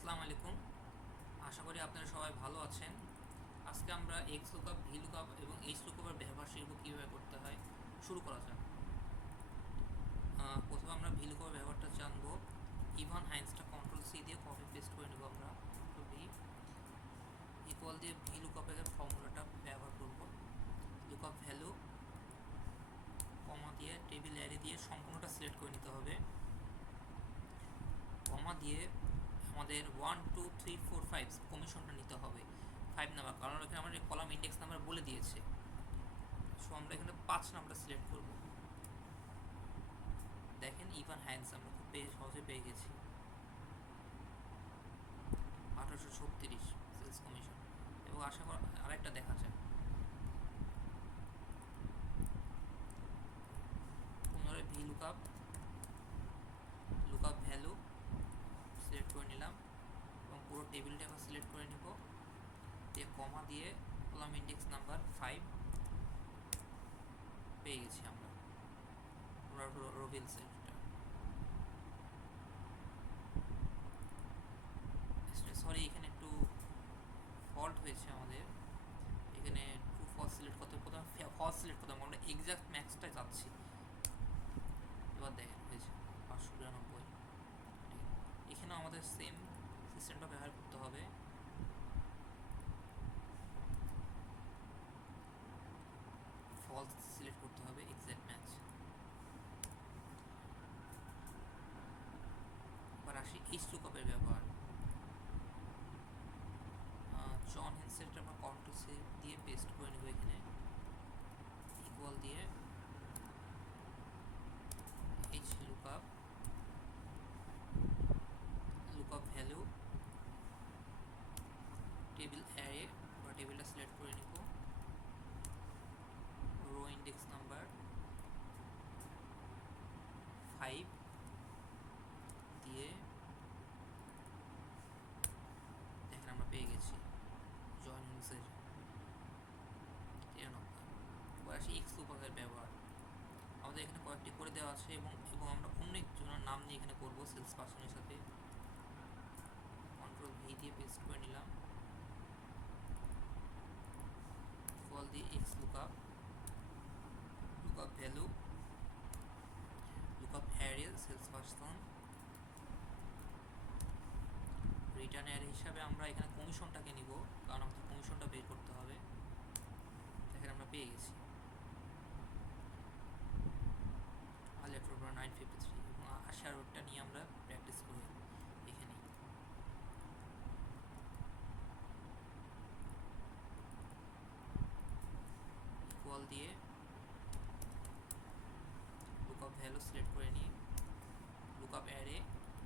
আসসালামু আলাইকুম। আশা করি আপনারা সবাই ভালো আছেন। আজকে আমরা এক্স লুকআপ, ভি লুকআপ এবং এইচ লুকআপের ব্যবহার শিখব কীভাবে করতে হয়। শুরু করা যাক। প্রথমে আমরা ভি লুকআপের ব্যবহারটা জানবো। ইভান হাইন্সটা কন্ট্রোল সি দিয়ে কপি পেস্ট করে নেব। আমরা কন্ট্রোল ভি ইকুয়াল দিয়ে ভি লুকআপের ফর্মুলাটা ব্যবহার করব। লুকআপ ভ্যালু কমা দিয়ে টেবিল অ্যারে দিয়ে সম্পূর্ণটা সিলেক্ট করে নিতে হবে। কমা দিয়ে আমাদের 1 2 3 4 5 কমিশনটা নিতে হবে 5 নাম্বার, কারণ এখানে আমাদের কলাম ইন্ডেক্স নাম্বার বলে দিয়েছে। সো আমরা এখানে 5 নাম্বারটা সিলেক্ট করব। দেখেন ইভান হ্যান্স আমরা খুব সহজে পেয়ে গেছি 1836 সেলস কমিশন। এবং আশা করা আরেকটা দেখা যায়, পুনরায় ভি লুকআপ ভ্যালু সিলেক্ট করে নিলাম এবং পুরো টেবিলটা এখন সিলেক্ট করে নিব। দিয়ে কমা দিয়ে কলাম ইন্ডেক্স নাম্বার 5 পেয়ে গেছি আমরা রবিলস এটা। সরি, এখানে একটু ফল্ট হয়েছে আমাদের। এখানে ট্রু ফলস সিলেক্ট করতে হবে, প্রথমে ফলস সিলেক্ট করতে হবে, আমরা এক্সাক্ট ম্যাক্সটাই চাচ্ছি। এবার দেখেন হয়েছে 592। এখানেও আমাদের সেম সিস্টেমটা ব্যবহার করতে হবে। ফলস সিলেক্ট করতে হবে, এক্সাক্ট ম্যাচ। এবার আসি এইচ লুকআপের ব্যবহার। জন হেন্সেলটা আমরা কন্ট্রোল সি দিয়ে পেস্ট করে নেব। এখানে ইকুয়াল দিয়ে H lookup value table array বা টেবিলটা সিলেক্ট করে নিব। রো ইন্ডেক্স নাম্বার 5 দিয়ে দেখেন আমরা পেয়ে গেছি জয়েন ইউজের 93। এবার আসি এক্স লুকআপের ব্যবহার। আমাদের এখানে কয়েকটি করে দেওয়া আছে এবং আমরা অন্য একজনের নাম নিয়ে এখানে করবো সেলস পার্সনের সাথে। কন্ট্রোল ভি দিয়ে পেস্ট করে নিলাম। ইকুয়াল দিয়ে x lookup value lookup array sales person return array হিসাবে আমরা এখানে কমিশনটাকে নিব, কারণ আমাদের কমিশনটা বের করতে হবে। এখানে আমরা পেয়ে গেছি আলেট্রো 953 এবং 80টা নিয়ে আমরা প্র্যাকটিস করি এখানে। ইকুয়াল দিয়ে লুকআপ ভ্যালু সিলেক্ট করে নিই, লুকআপ অ্যারে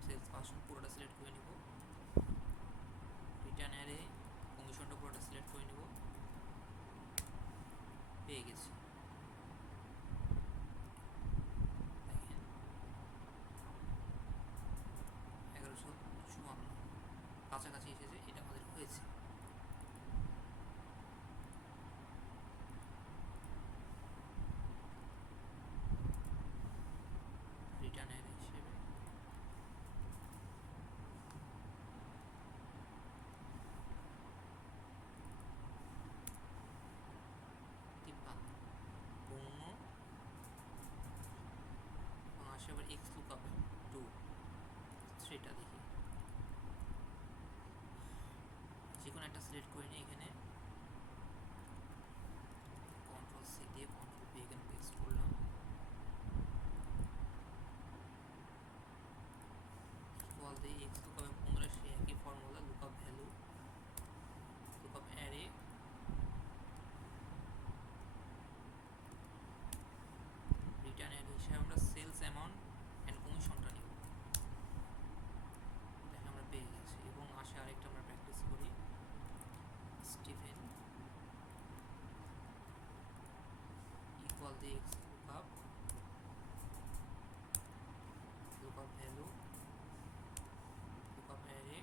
সেলস পার্সন পুরোটা সিলেক্ট করে নিব, রিটার্ন অ্যারে কমিশনটা পুরোটা সিলেক্ট করে নিব। পেয়ে গেছি। দেখেন 1154 কাছাকাছি এসেছে, এটা আমাদের হয়েছে। রিটার্ন অ্যারে হিসেবে পূর্ণ এবং আসে আবার এক্স লুকআপে 2 3টা দেখি, যে কোনো একটা সিলেক্ট করে নিই। এখানে কন্ট্রোল সি দিয়ে কন্ট্রোল ভি এখানে পেস্ট করলাম। ইকুয়াল দিয়ে এক্স লুকআপে পুনরায় সেই একই formula lookup value lookup array return array হিসাবে আমরা সেলস অ্যামাউন্ট অ্যান্ড কমিশনটা নিব। দেখে আমরা পেয়ে গেছি। এবং আসে আরেকটা আমরা প্র্যাকটিস করি। স্টিভেন ইকুয়াল দিয়ে x lookup value lookup array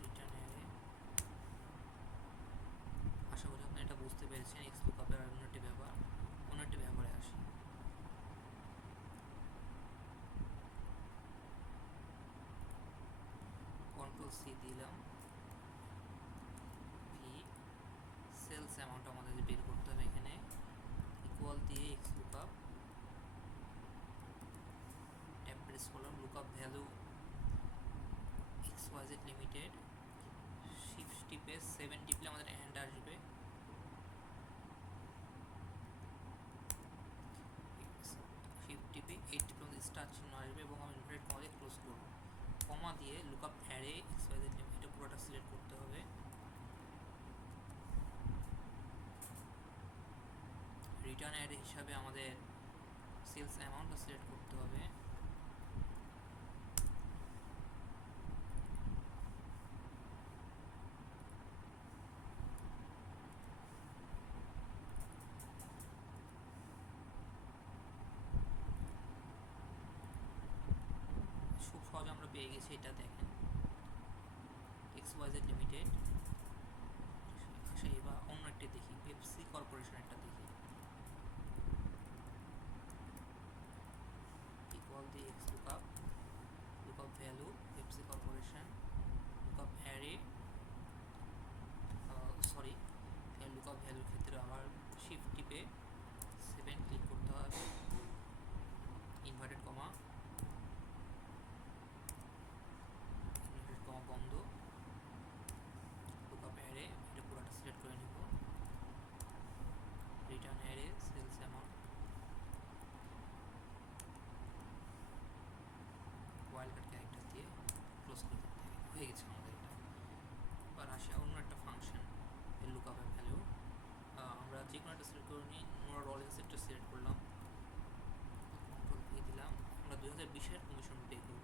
return array. আশা করি আপনি এটা বুঝতে পেরেছেন এক্স লুকআপের অন্যটি ব্যবহারে আসি। সি দিলাম, ভি সেলস অ্যামাউন্ট আমাদের বের করতে হবে এখানে, ইকুয়াল দিয়ে এক্স লুকআপ, ট্যাব প্রেস করলাম, lookup value X Y Z limited, shift টিপে 7 টিপলে আমাদের অ্যান্ড আসবে, শিফট টিপে 8 টিপলে আমাদের স্টার চিহ্ন আসবে এবং আমি ইনভার্টেড কমা দিয়ে ক্লোজ করব। কমা দিয়ে lookup array X Y Z limited পুরোটা সিলেক্ট করতে হবে, রিটার্ন অ্যারে হিসাবে আমাদের সেলস অ্যামাউন্টটা সিলেক্ট করতে হবে, খুব সহজে আমরা পেয়ে গেছি। এটা দেখেন এক্স ওয়াই জেড লিমিটেড। আচ্ছা এবার অন্য একটা দেখি, পেপসি কর্পোরেশন একটা দেখি, ইকুয়াল দিয়ে x lookup, lookup value Pepsi corporation, lookup array, sorry lookup ভ্যালুর ক্ষেত্রে আবার শিফট টিপে 7 ক্লিক করতে হবে, ইনভার্টেড কমা বন্ধ, লুকআপ অ্যারে এটা পুরোটা সিলেক্ট করে নিব, return array sales amount, wild card character দিয়ে ক্লোজ করে দিতে হবে। হয়ে গেছে আমাদের এটা। এবার আসে অন্য একটা ফাংশন লুকআপের ভ্যালু, আমরা যে কোনো একটা সিলেক্ট করে নিই, আমরা রোল ইনসেটটা সিলেক্ট করলাম, কন্ট্রোল ভি দিলাম, আমরা 2020-এর কমিশন পে করব,